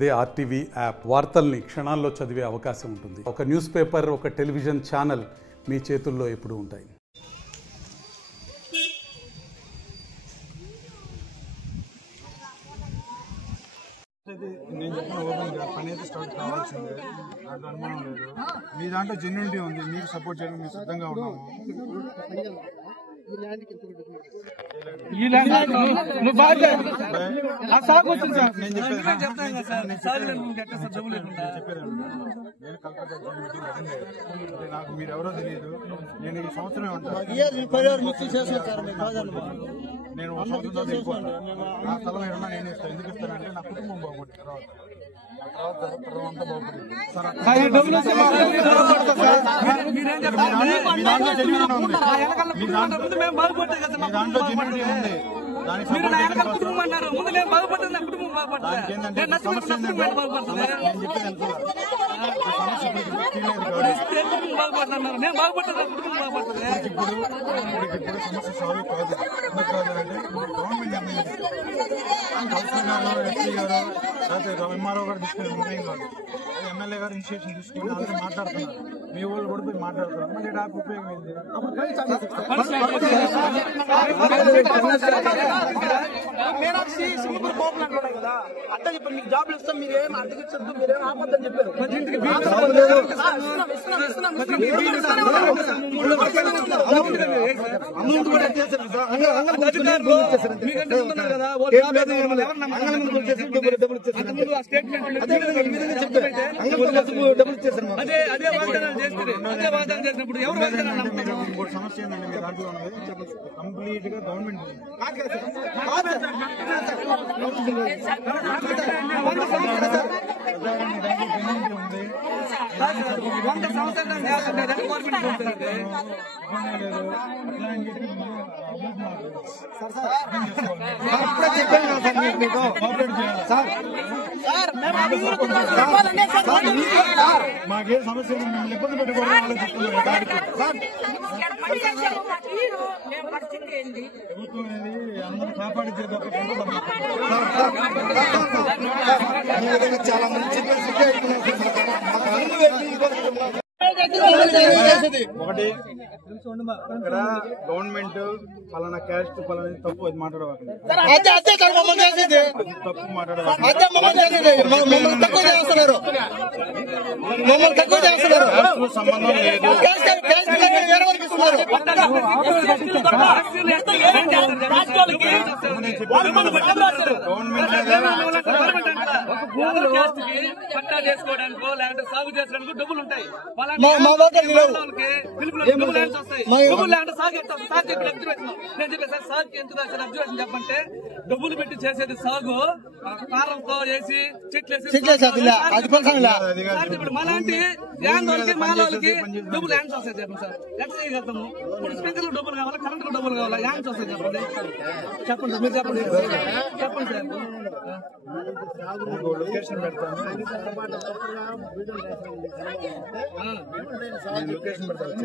అదే RTV app వార్తల్ని క్షణాల్లో చదివే అవకాశం ఉంటుంది. ఒక న్యూస్ పేపర్, ఒక టెలివిజన్ ఛానల్ మీ చేతుల్లో ఎప్పుడూ ఉంటాయి. నేను చెప్పిన ఓపెన్గా పని అయితే స్టార్ట్ కావాల్సిందే, దాంట్లో అనుమానం లేదు. మీ దాంట్లో జెన్యూనిటీ ఉంది, మీకు సపోర్ట్ చేయడానికి మేము సిద్ధంగా ఉన్నాము. నాకు మీరు ఎవరో తెలియదు. నేను ఈ సంవత్సరమే ఉంటాను. నేను ఒక సంవత్సరం వెళ్ళిపోతాను. నా స్థలం ఏమన్నా నేను ఇస్తాను. ఎందుకు ఇస్తానంటే నా కుటుంబం బాగుంటుంది. తర్వాత అంతా బాగుంటుంది. సమస్య సాల్వ్ కాదు. ఎందుకు కాదంటే గవర్నమెంట్ కలెక్టర్ గారు, ఎస్పీ గారు, లేకపోతే ఎంఆర్ఓ గారు తీసుకునే నిర్ణయం కాదు. ఎమ్మెల్యే గారు ఇనిషియేషన్ తీసుకుని అందరూ మాట్లాడుతున్నారు. మీ వాళ్ళు కూడా పోయి మాట్లాడుతున్నారు. మళ్ళీ డాక్ ఉపయోగం ఏంది? కదా అట్లా చెప్పారు. మీకు జాబ్లు ఇస్తాం, మీరేం అడ్డగిచ్చద్దు, మీరేం ఆపద్దని చెప్పారు. అమౌంట్ కూడా చేసినప్పుడు ఎవరు సమస్య ఏంటంటే మీ దాంట్లో కంప్లీట్ గా గవర్నమెంట్ మాకేం సమస్య మిమ్మల్ని ఇబ్బంది పెట్టుకోవడం ప్రభుత్వం అనేది అందరూ కాపాడితే చాలా మంది ఒకటి ఇక్కడ గవర్నమెంట్ పలానా క్యాస్ట్ పలానా తప్పు అది మాట్లాడవాలి. తప్పు మాట్లాడవాలి. సంబంధం లేదు. పట్టా చేసుకోవడానికో లేదంటే సాగు చేసుకోవడానికి డబ్బులు ఉంటాయి. నేను చెప్పేసి సాగుకి ఎంత అబ్జర్వేషన్ చెప్పంటే డబ్బులు పెట్టి చేసేది సాగు కారంతో వేసి చెట్లేసి మలాంటి ల్యాండ్ వాళ్ళకి మాలకి డబ్బులు ల్యాండ్స్ వస్తాయి. చెప్పండి సార్, ఎట్లా చేయగలుగుతాము? ఇప్పుడు స్పీకర్లు డబ్బులు కావాలా, కరెంటు డబ్బులు కావాలా, ల్యాండ్స్ వస్తాయి. చెప్పండి చెప్పండి సార్, మీరు చెప్పండి చెప్పండి సార్. లొకేషన్ పెడతాను, లొకేషన్ పెడతాను.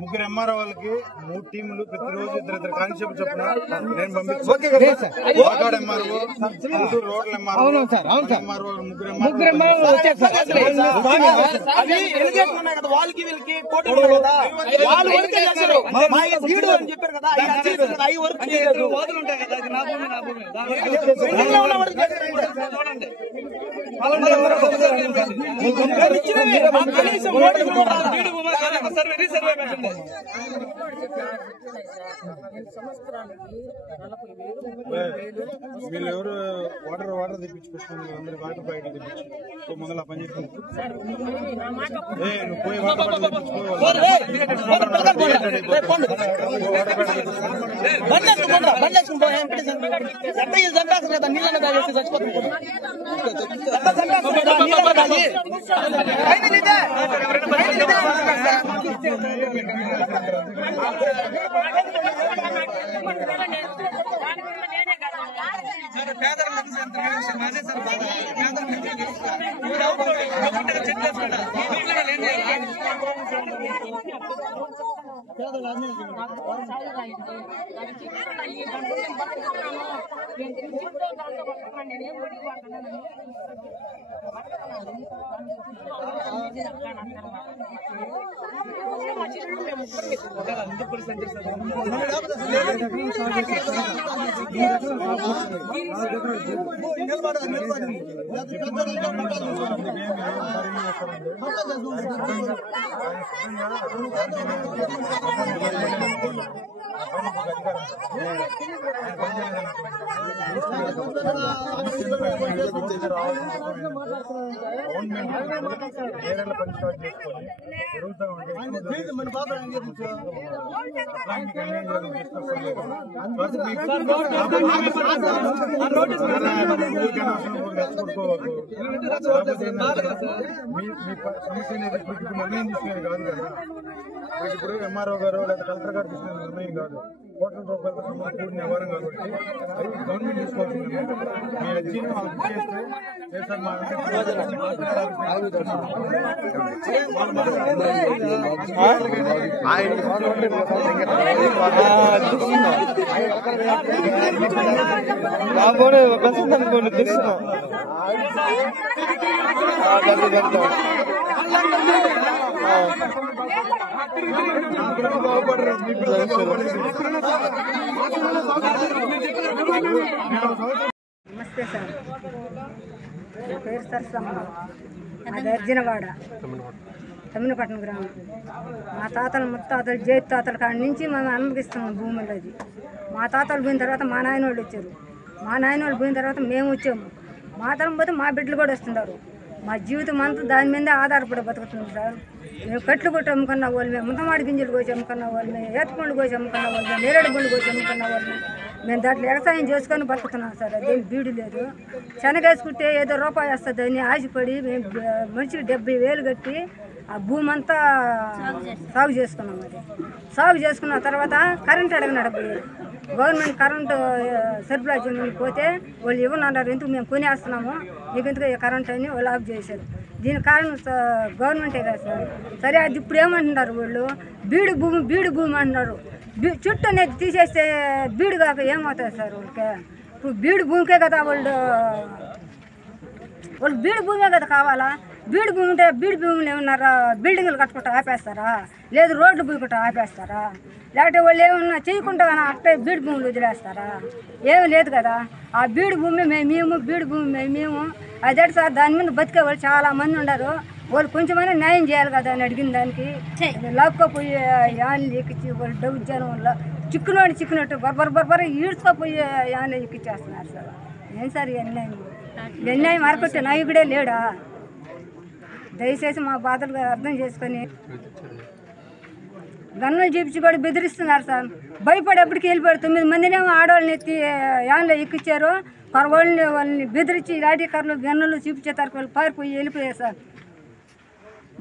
ముగ్గురు ఎంఆర్ఓ వాళ్ళకి 3 టీములు ప్రతిరోజు ఇద్దరు కానిస్టేబుల్ చొప్పున నేను పంపిస్తాను. రోడ్ల ఎంఆర్ఓ ముగ్గురు వాళ్ళకి వీళ్ళకి కోట కదా వాళ్ళు వర్క్ చేస్తారు. వీడు అని చెప్పారు కదా, అవి వర్క్ చేయలేదు. ఉంటాయి కదా, నా భూమి నా భూమి చూడండి. వీళ్ళు ఎవరు వాటర్ తెప్పించుకొస్తుంది, అందరు వాటర్ బయట తెప్పించి మొదలు పని చేస్తుంది. నువ్వు పోయి వాటర్ తెప్పించుకో. బండి వేసుకుని పోయి ఎట్ట ఇది చంపేస్తారు కదా నీళ్ళ తాగేసి చచ్చిపోతుంది ఎట్ట చంపేస్తారు కదా నీళ్ళ తాగి ఇప్పుడు ఎంఆర్ఓ గారు లేదా కలెక్టర్ గారు తీసుకునే నిర్ణయం కాదు. కోట్ల రూపాయలతో కూడిన వ్యవహారం కాబట్టి అది గవర్నమెంట్ తీసుకోవాల్సింది. మీ అర్జీని వాళ్ళకి చేస్తే సార్ మా నమస్తే సార్, నా పేరు సరసమ్మ, అది అర్జునవాడ, తమిళపట్నం గ్రామం. మా తాతలు ముత్తాతలు జైతు తాతల కాడి నుంచి మేము అనుభవిస్తున్నాం భూములు. అది మా తాతలు పోయిన తర్వాత మా నాయన వాళ్ళు వచ్చారు, మా నాయన వాళ్ళు పోయిన తర్వాత మేము వచ్చాము. మా తరం పోతే మా బిడ్డలు కూడా వస్తున్నారు. మా జీవితం అంతా దాని మీదే ఆధారపడి బతుకుతుంది సార్. మేము కట్లు కొట్టి అమ్ముకున్న వాళ్ళు, మేము ముంతమాడి గింజలు కోసి అమ్ముకున్న వాళ్ళు, మేము ఏతపండ్లు కోసి అమ్ముకున్న వాళ్ళు, మేము నేరేడు పండ్లు కోసి అమ్ముకున్న వాళ్ళు, మేము దాంట్లో వ్యవసాయం చేసుకొని బతుకుతున్నాం సార్. అదేం బీడు లేదు. శనగేసుకుంటే ఏదో రూపాయి వస్తుంది అని ఆశపడి మేము మనిషికి 70,000 కట్టి ఆ భూమి అంతా సాగు చేసుకున్నాం. అది సాగు చేసుకున్న తర్వాత కరెంట్ అడగపోయారు. గవర్నమెంట్ కరెంటు సరఫరా పోతే వాళ్ళు ఇవ్వనన్నారు. ఎందుకు మేము కొనేస్తున్నాము, మీకు ఎందుకు కరెంట్ అని వాళ్ళు ఆఫ్ చేశారు. దీనికి కారణం గవర్నమెంటే కదా సార్. సరే, అది ఇప్పుడు ఏమంటున్నారు వాళ్ళు, బీడు భూమి అంటున్నారు. చుట్టూ అనేది తీసేస్తే బీడు కాక ఏమవుతుంది సార్ వాళ్ళకి? ఇప్పుడు బీడు భూమికే కదా వాళ్ళు బీడు భూమే కదా కావాలా. బీడు భూమి ఉంటే బీడు భూములు ఏమన్నారా, బిల్డింగ్లు కట్టుకుంటా ఆపేస్తారా, లేదు రోడ్లు పూయకుంటా ఆపేస్తారా, లేకపోతే వాళ్ళు ఏమన్నా చేయకుండా కానీ అట్టే బీడు భూములు వదిలేస్తారా? ఏమి లేదు కదా. ఆ బీడు భూమి మేము బీడు భూమి మేము అదే సార్. దాని మీద బతికే వాళ్ళు చాలా మంది ఉన్నారు. వాళ్ళు కొంచెమైనా న్యాయం చేయాలి కదా అని అడిగిన దానికి లాక్కోపోయి యాన్లు ఎక్కించి వాళ్ళు డబ్బు జనం వల్ల చిక్కునట్టు బర్బర్ ఈడ్చుకోపోయి యాన్లు ఎక్కిచ్చేస్తున్నారు సార్. ఏం సార్ అన్యాయం అరకొట్టే నాయకుడే లేడా? దయచేసి మా బాధలు అర్థం చేసుకొని గన్నులు చూపించి కూడా బెదిరిస్తున్నారు సార్. భయపడేప్పటికి వెళ్ళిపోయారు. 9 మందినేమో ఆడవాళ్ళని ఎత్తి యాన్లో ఎక్కించారు. వాళ్ళని బెదిరించి లాఠీ కర్రలు గన్నులు చూపించే తరకు వాళ్ళు పారిపోయి వెళ్ళిపోయారు సార్.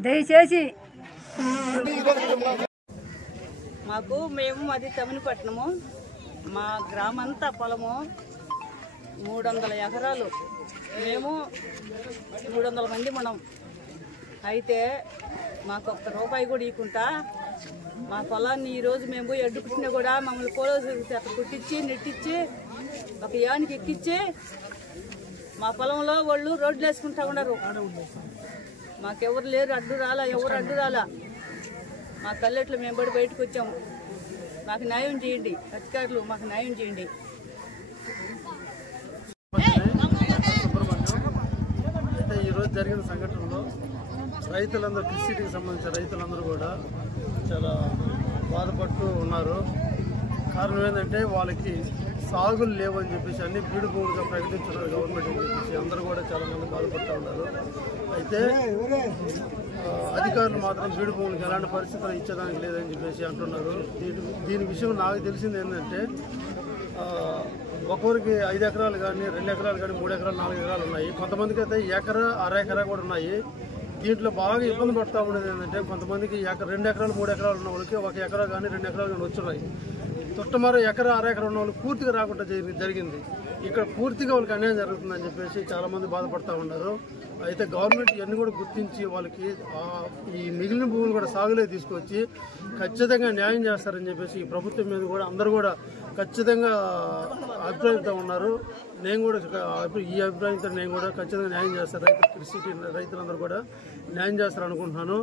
దయచేసి మేము అది తమిళపట్నము, మా గ్రామంతా పొలము 300 ఎకరాలు, మేము 300 మంది మనం. అయితే మాకు ఒక్క రూపాయి కూడా ఇవ్వకుండా మా పొలాన్ని ఈరోజు మేము పోయి అడ్డుకుట్టినా కూడా మమ్మల్ని పోలీసు అక్కడ కుట్టించి నెట్టించి ఒక యానికి ఎక్కించి మా పొలంలో వాళ్ళు రోడ్లు వేసుకుంటా ఉన్నారు. మాకెవరు లేరు, ఎవరు అడ్డు రాలా. మా కల్లెట్లు మేము పడి బయటకు వచ్చాము. మాకు న్యాయం చేయండి అధికారులు, మాకు న్యాయం చేయండి. అయితే ఈరోజు జరిగిన సంఘటనలో రైతులందరూ, కృషికి సంబంధించిన రైతులందరూ కూడా చాలా బాధపడుతూ ఉన్నారు. కారణం ఏంటంటే వాళ్ళకి సాగులు లేవని చెప్పేసి అన్ని బీడు భూములుగా ప్రకటించున్నారు గవర్నమెంట్ అని చెప్పేసి అందరూ కూడా చాలా మంది బాధపడుతూ ఉన్నారు. అయితే అధికారులు మాత్రం బీడు భూములకు ఎలాంటి పరిస్థితులు ఇచ్చేదానికి లేదని చెప్పేసి అంటున్నారు. దీని విషయం నాకు తెలిసింది ఏంటంటే ఒక్కొరికి 5 ఎకరాలు కానీ 2 ఎకరాలు కానీ 3 ఎకరాలు 4 ఎకరాలు ఉన్నాయి. కొంతమందికి అయితే ఎకరా అర ఎకరా కూడా ఉన్నాయి. దీంట్లో బాగా ఇబ్బంది పడుతూ ఉండేది ఏంటంటే కొంతమందికి 2 ఎకరాలు 3 ఎకరాలు ఉన్న వాళ్ళకి 1 ఎకరా కానీ 2 ఎకరాలు కానీ వచ్చున్నాయి. తుట్టమారు ఎకరా అర ఎకరా ఉన్న వాళ్ళు పూర్తిగా రాకుండా జరిగింది. ఇక్కడ పూర్తిగా వాళ్ళకి అన్యాయం జరుగుతుందని చెప్పేసి చాలామంది బాధపడుతూ ఉన్నారు. అయితే గవర్నమెంట్ ఇవన్నీ కూడా గుర్తించి వాళ్ళకి ఈ మిగిలిన భూములు కూడా సాగులే తీసుకొచ్చి ఖచ్చితంగా న్యాయం చేస్తారని చెప్పేసి ఈ ప్రభుత్వం మీద కూడా అందరూ కూడా ఖచ్చితంగా అభిప్రాయంతో ఉన్నారు. నేను కూడా ఈ అభిప్రాయంతో నేను కూడా ఖచ్చితంగా న్యాయం చేస్తారు. రైతులందరూ కూడా న్యాయం చేస్తారు అనుకుంటున్నాను.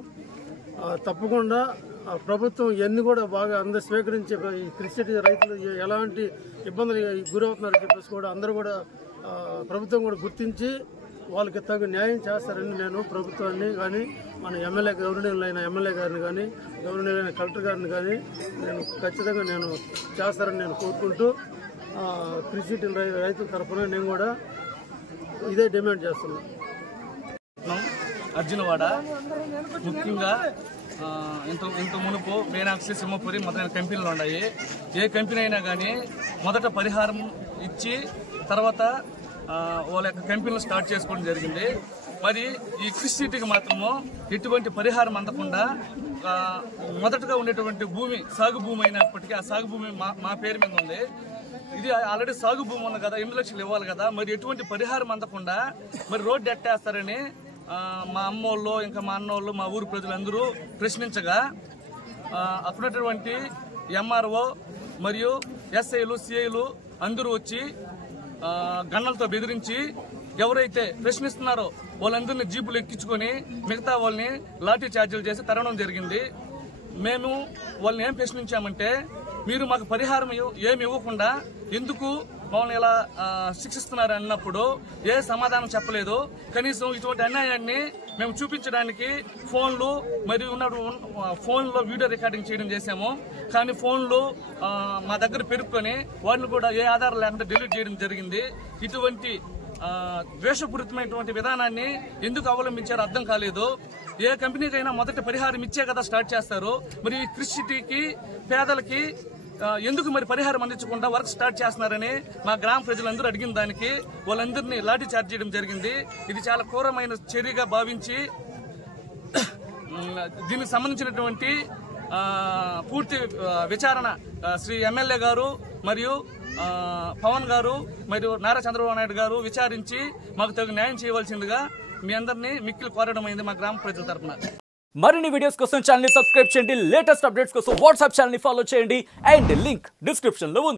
తప్పకుండా ప్రభుత్వం ఇవన్నీ కూడా బాగా అందరూ స్వీకరించి ఈ క్రిసిటీ రైతులు ఎలాంటి ఇబ్బందులు గురవుతున్నారని చెప్పేసి కూడా అందరూ కూడా ప్రభుత్వం కూడా గుర్తించి వాళ్ళకి తగు న్యాయం చేస్తారని నేను ప్రభుత్వాన్ని కానీ మన ఎమ్మెల్యే గవర్నర్లైన ఎమ్మెల్యే గారిని కానీ గవర్నర్లైన కలెక్టర్ గారిని కానీ నేను ఖచ్చితంగా నేను చేస్తారని నేను కోరుకుంటూ క్రిసిటీ రైతుల తరఫున నేను కూడా ఇదే డిమాండ్ చేస్తున్నాను. అర్జునవాడ ముఖ్యంగా ఇంత మునుపు మీనాక్షి సింహపురి మొదలైన కంపెనీలు ఉన్నాయి. ఏ కంపెనీ అయినా కానీ మొదట పరిహారం ఇచ్చి తర్వాత వాళ్ళ యొక్క కంపెనీలు స్టార్ట్ చేసుకోవడం జరిగింది. మరి ఈ క్రిసిటీకి మాత్రము ఎటువంటి పరిహారం అందకుండా మొదటగా ఉండేటువంటి భూమి సాగు భూమి అయినప్పటికీ ఆ సాగు భూమి మా పేరు మీద ఉంది. ఇది ఆల్రెడీ సాగు భూమి ఉంది కదా, 8 లక్షలు ఇవ్వాలి కదా, మరి ఎటువంటి పరిహారం అందకుండా మరి రోడ్డు ఎట్టేస్తారని మా అమ్మోళ్ళు ఇంకా మా అన్నోళ్ళు మా ఊరు ప్రజలందరూ ప్రశ్నించగా అప్పుడటువంటి ఎంఆర్ఓ మరియు ఎస్ఐలు సిఐలు అందరూ వచ్చి గన్నలతో బెదిరించి ఎవరైతే ప్రశ్నిస్తున్నారో వాళ్ళందరినీ జీపులు ఎక్కించుకొని మిగతా వాళ్ళని లాఠీ చార్జీలు చేసి తరవడం జరిగింది. మేము వాళ్ళని ఏం ప్రశ్నించామంటే మీరు మాకు పరిహారం ఏమి ఇవ్వకుండా ఎందుకు మమ్మల్ని ఇలా శిక్షిస్తున్నారు అన్నప్పుడు ఏ సమాధానం చెప్పలేదు. కనీసం ఇటువంటి అన్యాయాన్ని మేము చూపించడానికి ఫోన్లు మరియు ఫోన్లో వీడియో రికార్డింగ్ చేయడం చేశాము. కానీ ఫోన్లు మా దగ్గర పెరుక్కొని వాటిని కూడా ఏ ఆధారం లేకుండా డిలీట్ చేయడం జరిగింది. ఇటువంటి ద్వేషపూరితమైనటువంటి విధానాన్ని ఎందుకు అవలంబించారో అర్థం కాలేదు. ఏ కంపెనీకైనా మొదటి పరిహారం ఇచ్చే కదా స్టార్ట్ చేస్తారు. మరి క్రిసిటీకి పేదలకి ఎందుకు మరి పరిహారం అందించకుండా వర్క్ స్టార్ట్ చేస్తున్నారని మా గ్రామ ప్రజలందరూ అడిగిన దానికి వాళ్ళందరినీ లాఠీ చార్జ్ చేయడం జరిగింది. ఇది చాలా క్రూరమైన చర్యగా భావించి దీనికి సంబంధించినటువంటి పూర్తి విచారణ శ్రీ ఎమ్మెల్యే గారు మరియు పవన్ గారు మరియు నారా చంద్రబాబు నాయుడు గారు విచారించి మాకు తగు న్యాయం చేయవలసిందిగా మీ అందరినీ మిక్కిలి కోరడం అయింది మా గ్రామ ప్రజల తరఫున. మరిన్ని వీడియోస్ కోసం ఛానల్ ని సబ్స్క్రైబ్ చేయండి. లేటెస్ట్ అప్డేట్స్ కోసం వాట్సాప్ ఛానల్ ని ఫాలో చేయండి. అండ్ లింక్ డిస్క్రిప్షన్ లో ఉంది.